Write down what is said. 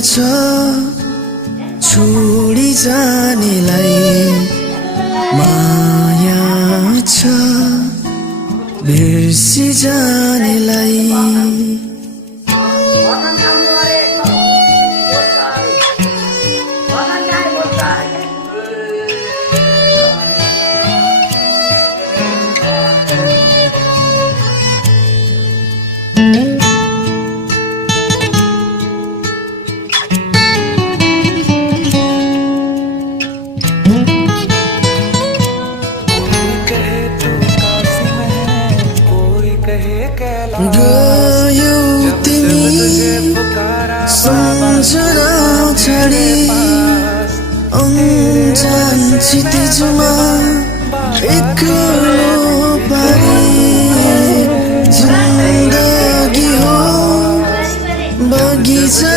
छ छोडी जानेलाई, माया छ बिर्सी जानेलाई। गयौ तिमी सम्झना छाडी, अन्जान क्षितिजमा एक्लो पारी। जिन्दगी हो बगैँचा